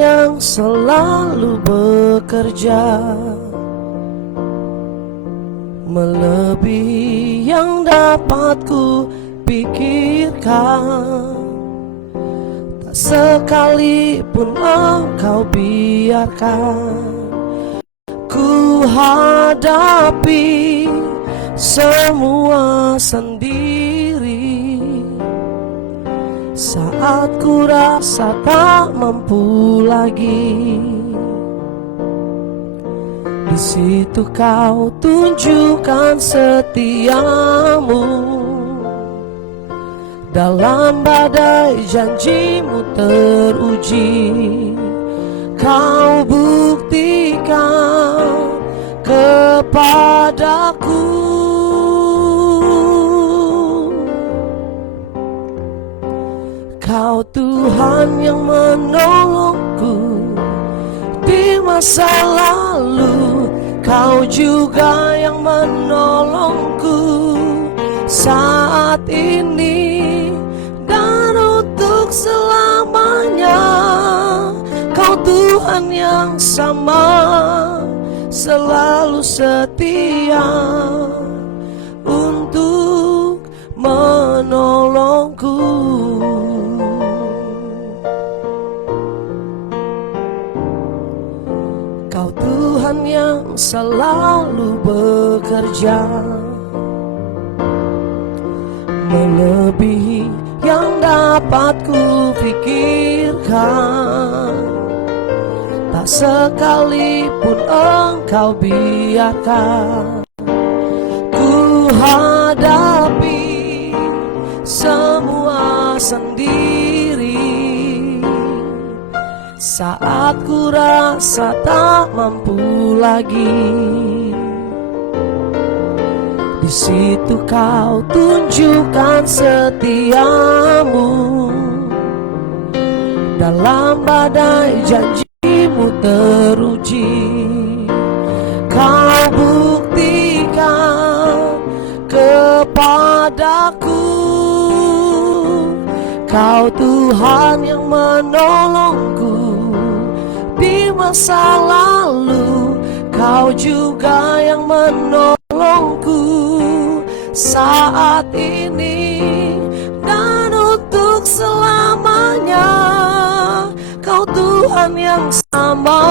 yang selalu bekerja, melebihi yang dapat ku pikirkan. Tak sekalipun Engkau biarkan ku hadapi semua sendiri. Saat ku rasa tak mampu lagi, di situ Kau tunjukkan setiamu. Dalam badai janjimu teruji, Kau buktikan kepadaku. Kau Tuhan yang menolongku di masa lalu, Kau juga yang menolongku saat ini dan untuk selamanya. Kau Tuhan yang sama, selalu setia untuk menolongku. Kau Tuhan yang selalu bekerja, melebihi yang dapat ku pikirkan. Tak sekalipun Engkau biarkan ku hadapi semua sendiri. Saat ku rasa tak mampu lagi, di situ Kau tunjukkan setiamu. Dalam badai janjimu teruji, Kau buktikan kepadaku. Kau Tuhan yang menolongku di masa lalu, Kau juga yang menolongku saat ini dan untuk selamanya. Kau Tuhan yang sama,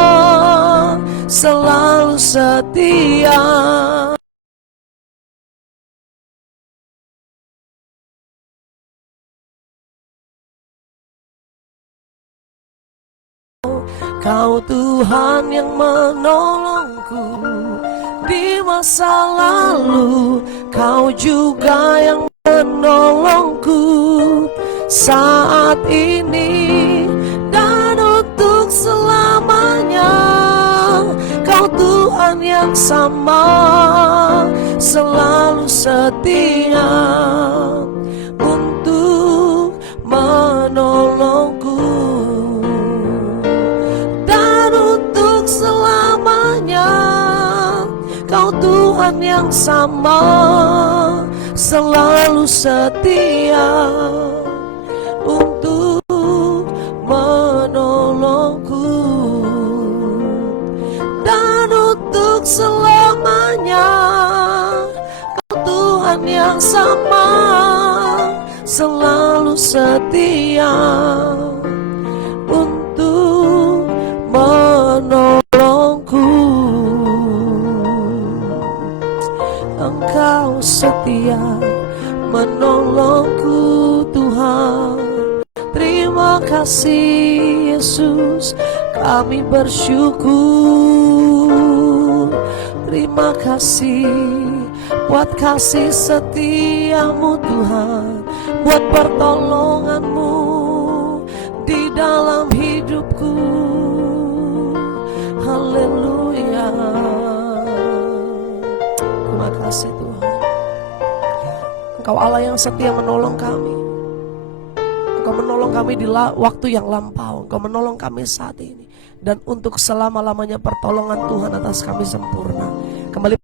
selalu setia. Kau Tuhan yang menolongku di masa lalu, Kau juga yang menolongku saat ini dan untuk selamanya. Kau Tuhan yang sama, selalu setia untuk menolongku. Kau Tuhan yang sama, selalu setia untuk menolongku dan untuk selamanya. Kau Tuhan yang sama, selalu setia untuk menolongku. Engkau setia menolongku Tuhan. Terima kasih Yesus, kami bersyukur. Terima kasih buat kasih setiamu Tuhan, buat pertolonganmu di dalam hidupku. Haleluya. Terima kasih Tuhan. Engkau Allah yang setia menolong kami. Engkau menolong kami di waktu yang lampau. Engkau menolong kami saat ini. Dan untuk selama-lamanya pertolongan Tuhan atas kami sempurna. Kembali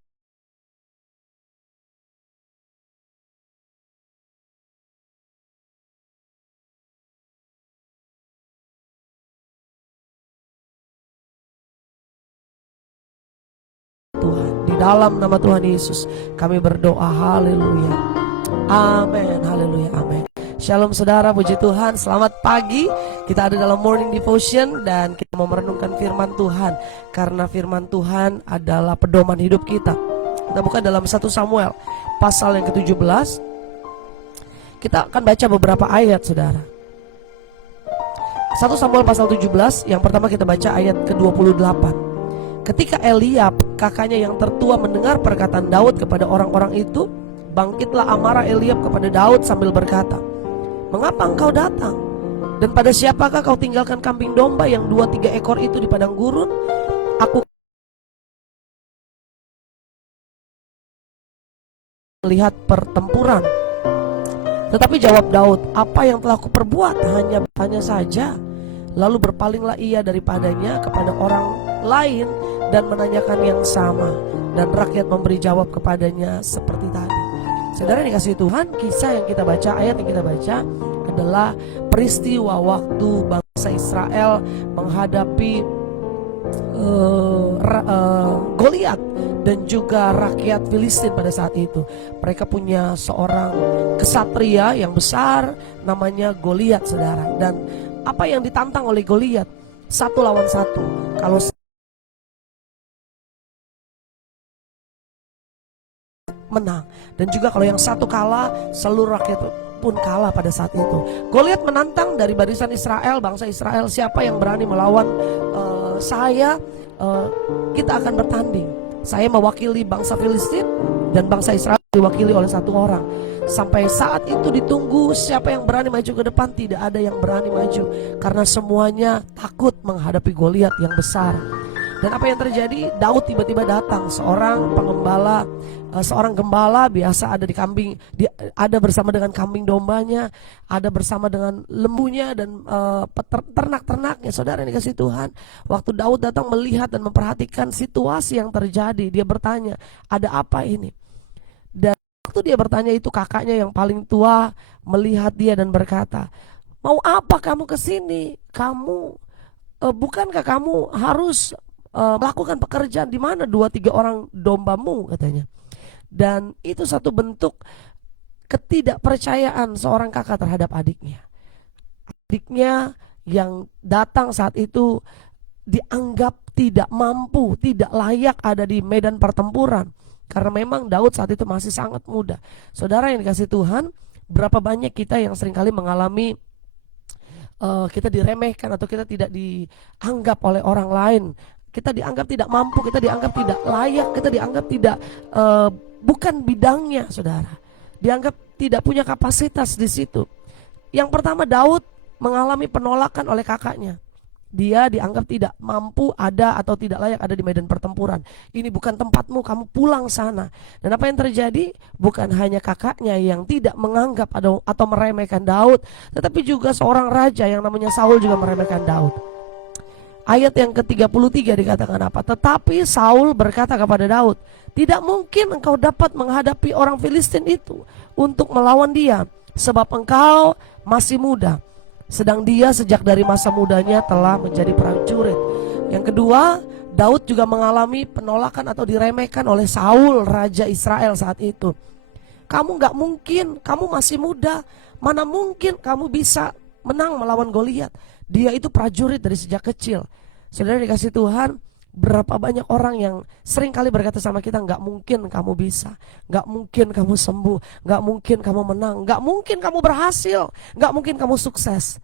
Di dalam nama Tuhan Yesus kami berdoa, haleluya. Amin, haleluya, amin. Shalom saudara, puji Tuhan, selamat pagi. Kita ada dalam morning devotion dan kita mau merenungkan firman Tuhan. Karena firman Tuhan adalah pedoman hidup kita. Kita buka dalam 1 Samuel pasal yang ke-17. Kita akan baca beberapa ayat saudara. 1 Samuel pasal 17, yang pertama kita baca ayat ke-28. Ketika Eliab, kakaknya yang tertua, mendengar perkataan Daud kepada orang-orang itu, bangkitlah amarah Eliab kepada Daud sambil berkata, "Mengapa engkau datang? Dan pada siapakah kau tinggalkan kambing domba yang 2-3 ekor itu di padang gurun? Aku melihat pertempuran." Tetapi jawab Daud, "Apa yang telah kuperbuat? Hanya saja." Lalu berpalinglah ia daripadanya kepada orang lain dan menanyakan yang sama, dan rakyat memberi jawab kepadanya seperti tadi. Saudara dikasihi Tuhan, kisah yang kita baca, ayat yang kita baca adalah peristiwa waktu bangsa Israel menghadapi Goliat dan juga rakyat Filistin pada saat itu. Mereka punya seorang kesatria yang besar namanya Goliat, saudara. Dan apa yang ditantang oleh Goliat? 1 lawan 1. Kalau menang, dan juga kalau yang satu kalah, seluruh rakyat pun kalah pada saat itu. Goliat menantang dari barisan Israel, bangsa Israel, siapa yang berani melawan saya, kita akan bertanding. Saya mewakili bangsa Filistin dan bangsa Israel diwakili oleh satu orang. Sampai saat itu ditunggu siapa yang berani maju ke depan, tidak ada yang berani maju karena semuanya takut menghadapi Goliat yang besar. Dan apa yang terjadi? Daud tiba-tiba datang, seorang pengembala, seorang gembala biasa ada di kambing, ada bersama dengan kambing dombanya, ada bersama dengan lembunya dan ternak-ternaknya. Saudara yang dikasihi Tuhan, waktu Daud datang melihat dan memperhatikan situasi yang terjadi, dia bertanya, "Ada apa ini?" Dan waktu dia bertanya itu, kakaknya yang paling tua melihat dia dan berkata, "Mau apa kamu ke sini? Bukankah kamu harus melakukan pekerjaan? Di mana 2-3 orang dombamu?" katanya. Dan itu satu bentuk ketidakpercayaan seorang kakak terhadap adiknya. Adiknya yang datang saat itu dianggap tidak mampu, tidak layak ada di medan pertempuran. Karena memang Daud saat itu masih sangat muda. Saudara yang dikasihi Tuhan, berapa banyak kita yang seringkali mengalami kita diremehkan atau kita tidak dianggap oleh orang lain. Kita dianggap tidak mampu, kita dianggap tidak layak, kita dianggap tidak bukan bidangnya, saudara. Dianggap tidak punya kapasitas di situ. Yang pertama, Daud mengalami penolakan oleh kakaknya. Dia dianggap tidak mampu ada atau tidak layak ada di medan pertempuran. Ini bukan tempatmu, kamu pulang sana. Dan apa yang terjadi? Bukan hanya kakaknya yang tidak menganggap atau meremehkan Daud, tetapi juga seorang raja yang namanya Saul juga meremehkan Daud. Ayat yang ke-33 dikatakan apa? Tetapi Saul berkata kepada Daud, "Tidak mungkin engkau dapat menghadapi orang Filistin itu untuk melawan dia, sebab engkau masih muda. Sedang dia sejak dari masa mudanya telah menjadi prajurit." Yang kedua, Daud juga mengalami penolakan atau diremehkan oleh Saul, raja Israel saat itu. "Kamu gak mungkin, kamu masih muda. Mana mungkin kamu bisa menang melawan Goliat. Dia itu prajurit dari sejak kecil." Saudara dikasih Tuhan, berapa banyak orang yang sering kali berkata sama kita, "Gak mungkin kamu bisa, gak mungkin kamu sembuh, gak mungkin kamu menang, gak mungkin kamu berhasil, gak mungkin kamu sukses."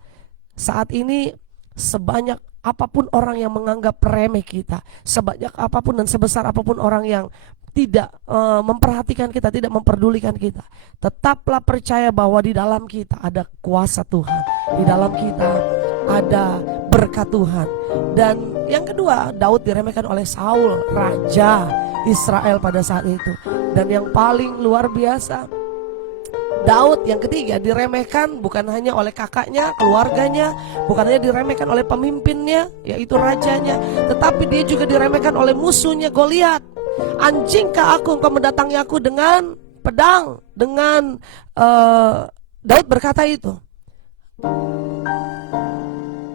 Saat ini sebanyak apapun orang yang menganggap remeh kita, sebanyak apapun dan sebesar apapun orang yang tidak memperhatikan kita, tidak memperdulikan kita, tetaplah percaya bahwa di dalam kita ada kuasa Tuhan, di dalam kita ada berkat Tuhan. Dan yang kedua, Daud diremehkan oleh Saul, raja Israel pada saat itu. Dan yang paling luar biasa, Daud yang ketiga diremehkan bukan hanya oleh kakaknya, keluarganya, bukan hanya diremehkan oleh pemimpinnya, yaitu rajanya, tetapi dia juga diremehkan oleh musuhnya Goliat. "Anjingkah aku engkau mendatangi aku dengan pedang?" Dengan Daud berkata itu.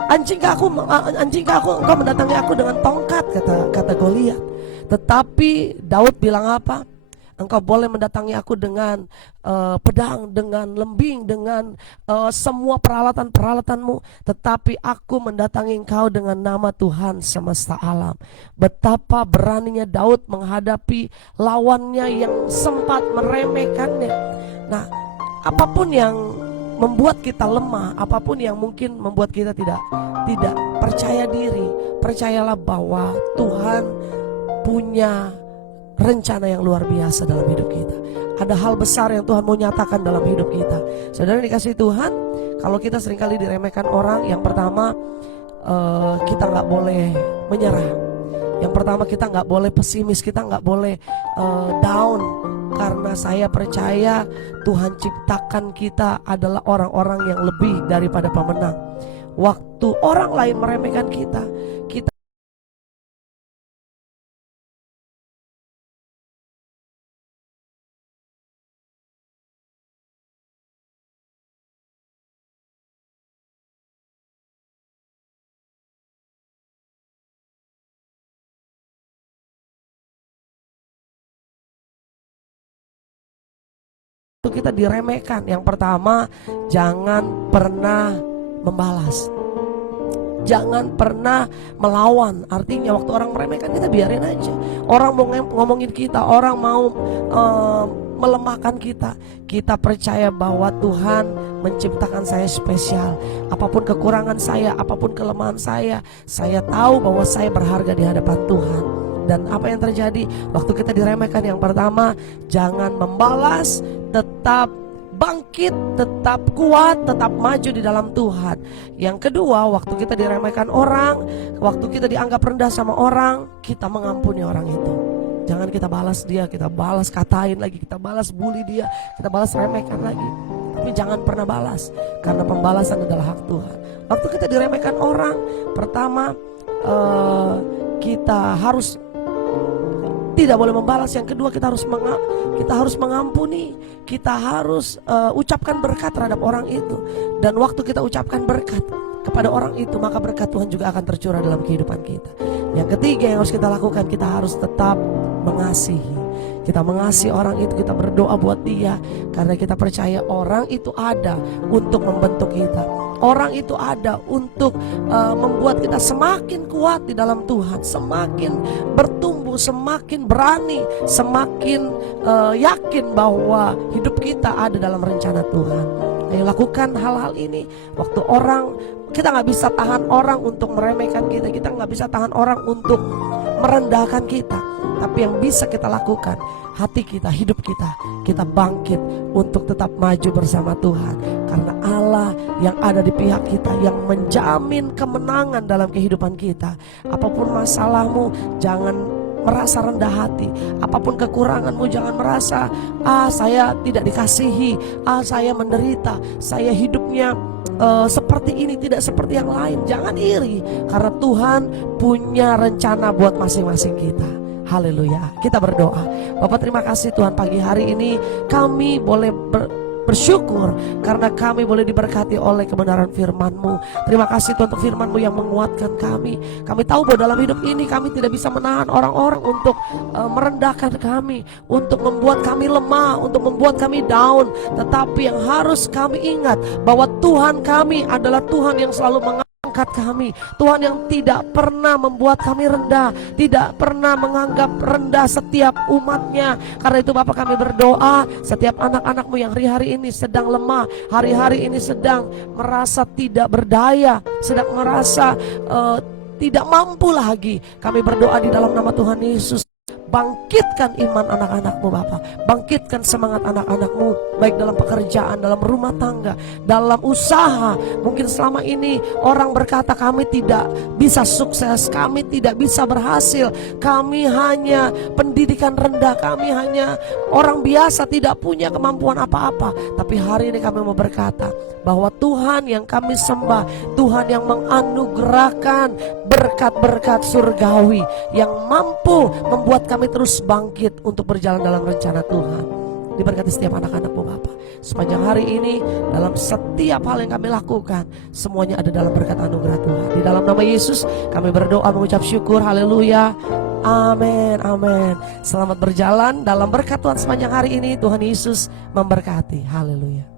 Anjingkah aku engkau mendatangi aku dengan tongkat, kata Goliat. Tetapi Daud bilang apa? Engkau boleh mendatangi aku dengan pedang, dengan lembing, dengan semua peralatan-peralatanmu, tetapi aku mendatangi engkau dengan nama Tuhan semesta alam. Betapa beraninya Daud menghadapi lawannya yang sempat meremehkannya. Nah, apapun yang membuat kita lemah, apapun yang mungkin membuat kita tidak percaya diri, percayalah bahwa Tuhan punya rencana yang luar biasa dalam hidup kita. Ada hal besar yang Tuhan mau nyatakan dalam hidup kita. Saudara dikasih Tuhan, kalau kita seringkali diremehkan orang, yang pertama kita gak boleh menyerah. Yang pertama kita gak boleh pesimis, kita gak boleh down. Karena saya percaya Tuhan ciptakan kita adalah orang-orang yang lebih daripada pemenang. Waktu orang lain meremehkan kita kita diremehkan, yang pertama jangan pernah membalas, jangan pernah melawan. Artinya waktu orang meremehkan kita, biarin aja. Orang mau ngomongin kita, orang mau melemahkan kita, kita percaya bahwa Tuhan menciptakan saya spesial. Apapun kekurangan saya, apapun kelemahan saya tahu bahwa saya berharga di hadapan Tuhan. Dan apa yang terjadi waktu kita diremehkan? Yang pertama, jangan membalas, tetap bangkit, tetap kuat, tetap maju di dalam Tuhan. Yang kedua, waktu kita diremehkan orang, waktu kita dianggap rendah sama orang, kita mengampuni orang itu. Jangan kita balas dia, kita balas katain lagi, kita balas bully dia, kita balas remehkan lagi. Tapi jangan pernah balas, karena pembalasan adalah hak Tuhan. Waktu kita diremehkan orang, pertama kita harus tidak boleh membalas. Yang kedua, kita harus mengampuni. Kita harus ucapkan berkat terhadap orang itu. Dan waktu kita ucapkan berkat kepada orang itu, maka berkat Tuhan juga akan tercurah dalam kehidupan kita. Yang ketiga yang harus kita lakukan, kita harus tetap mengasihi. Kita mengasihi orang itu, kita berdoa buat dia, karena kita percaya orang itu ada untuk membentuk kita. Orang itu ada untuk membuat kita semakin kuat di dalam Tuhan, semakin bertumbuh, semakin berani, semakin yakin bahwa hidup kita ada dalam rencana Tuhan. Ayo lakukan hal-hal ini. Waktu kita gak bisa tahan orang untuk meremehkan kita, kita gak bisa tahan orang untuk merendahkan kita. Tapi yang bisa kita lakukan, hati kita, hidup kita bangkit untuk tetap maju bersama Tuhan. Karena Allah yang ada di pihak kita, yang menjamin kemenangan dalam kehidupan kita. Apapun masalahmu, jangan merasa rendah hati. Apapun kekuranganmu, jangan merasa saya tidak dikasihi, saya menderita, saya hidupnya seperti ini, tidak seperti yang lain. Jangan iri, karena Tuhan punya rencana buat masing-masing kita. Haleluya. Kita berdoa. Bapak, terima kasih Tuhan, pagi hari ini kami boleh bersyukur karena kami boleh diberkati oleh kebenaran firman-Mu. Terima kasih Tuhan untuk firman-Mu yang menguatkan kami. Kami tahu bahwa dalam hidup ini kami tidak bisa menahan orang-orang untuk merendahkan kami, untuk membuat kami lemah, untuk membuat kami down. Tetapi yang harus kami ingat bahwa Tuhan kami adalah Tuhan yang selalu mengangkat kami, Tuhan yang tidak pernah membuat kami rendah, tidak pernah menganggap rendah setiap umatnya. Karena itu Bapak, kami berdoa setiap anak-anak-Mu yang hari-hari ini sedang lemah, hari-hari ini sedang merasa tidak berdaya, sedang merasa tidak mampu lagi, kami berdoa di dalam nama Tuhan Yesus, bangkitkan iman anak-anak-Mu Bapak, bangkitkan semangat anak-anak-Mu, baik dalam pekerjaan, dalam rumah tangga, dalam usaha. Mungkin selama ini orang berkata kami tidak bisa sukses, kami tidak bisa berhasil, kami hanya pendidikan rendah, kami hanya orang biasa, tidak punya kemampuan apa-apa. Tapi hari ini kami mau berkata bahwa Tuhan yang kami sembah, Tuhan yang menganugerahkan berkat-berkat surgawi yang mampu membuat kami terus bangkit untuk berjalan dalam rencana Tuhan. Diberkati setiap anak-anak-Mu Bapa. Sepanjang hari ini, dalam setiap hal yang kami lakukan, semuanya ada dalam berkat anugerah Tuhan. Di dalam nama Yesus kami berdoa mengucap syukur. Haleluya. Amin, amin. Selamat berjalan dalam berkat Tuhan sepanjang hari ini. Tuhan Yesus memberkati. Haleluya.